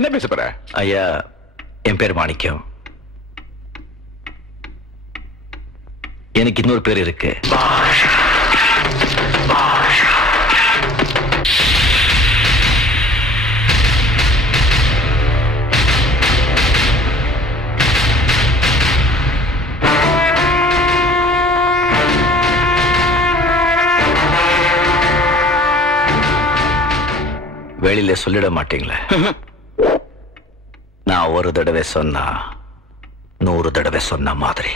என்ன பேச போற? ஐயா, என் பேர் மாணிக்கம். எனக்கு இன்னொரு பேர் இருக்கு. வெளியில சொல்லிட மாட்டீங்களே. நான் ஒரு தடவை சொன்னா 100 தடவை சொன்ன மாதிரி.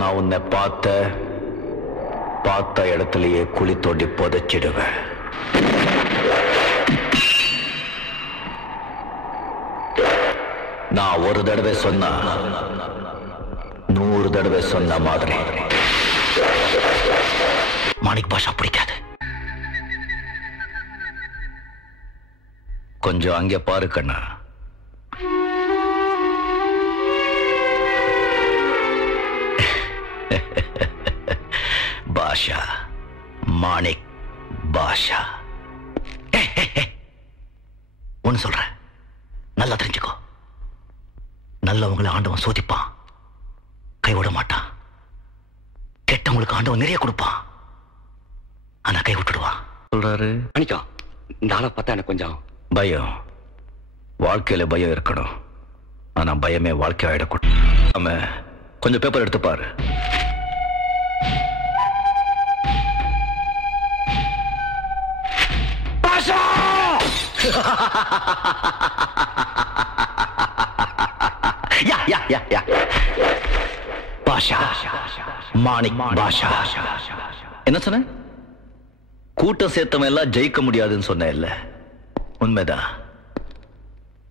நான் உன்னை பார்த்த இடத்திலேயே குழி தோண்டி புதைச்சிடுவேன். நான் ஒரு தடவை சொன்னா 100 தடவை சொன்ன மாதிரி. மாணிக் பாஷா பிடிக்காது. கொஞ்சம் அங்கே பாரு கண்ணா. பாஷா, மாணிக் பாஷா. ஒன்னு சொல்றேன், நல்லா தெரிஞ்சுக்கோ. நல்லவங்களை ஆண்டவன் சோதிப்பான், கைவிட மாட்டான். கெட்டவங்களுக்கு ஆண்டவன் நிறைய கொடுப்பான், ஆனா கை விட்டுடுவான். சொல்றாரு மாணிக்கம். இந்த ஆளை பார்த்தா எனக்கு கொஞ்சம் பயம். வாழ்க்கையில பயம் இருக்கணும், ஆனா பயமே வாழ்க்கை ஆயிடக்கூடாது. ஆமா, கொஞ்சம் பேப்பர் எடுத்து பாரு. பாஷா, மாணிக் பாஷா. என்ன சொன்ன? கூட்டம் சேர்த்தவன் எல்லாம் ஜெயிக்க முடியாதுன்னு சொன்ன இல்ல? உண்மைதான்.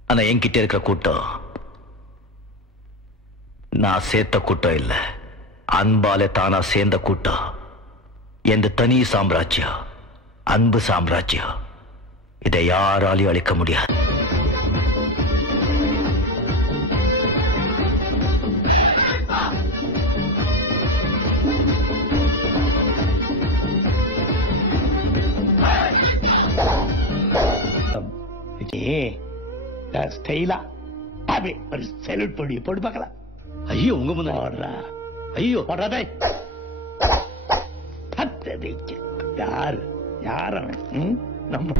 ஆனா என்கிட்ட இருக்கிற கூட்டம் நான் சேர்த்த கூட்டம் இல்ல, அன்பாலே தானா சேர்ந்த கூட்டம். எந்த தனி சாம்ராஜ்யம், அன்பு சாம்ராஜ்யம். இதை யாராலையும் அழிக்க முடியாது. ஸ்டைலா அப்படி ஒரு செல்யூட் பண்ணி போட்டு பார்க்கலாம். ஐயோ, உங்க முன்னாடி ஐயோ போடுறதே யாரு யார் அவன்? நம்ம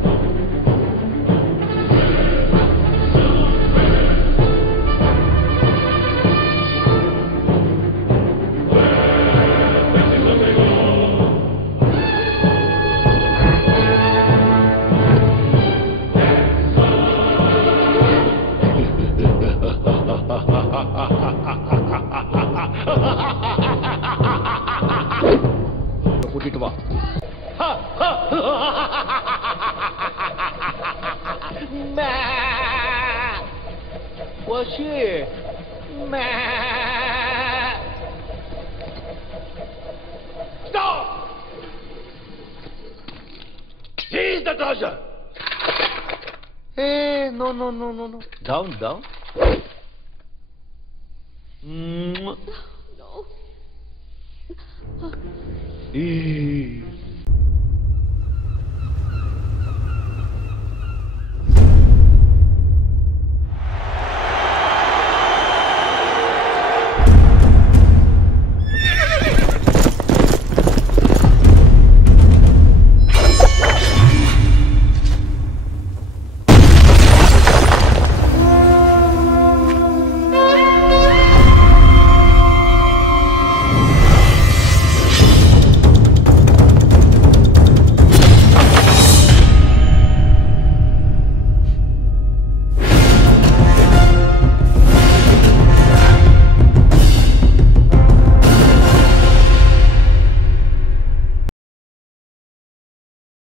கூட்டிட்டு வா.我去Stop! He's the treasure! Hey, no. Down. No.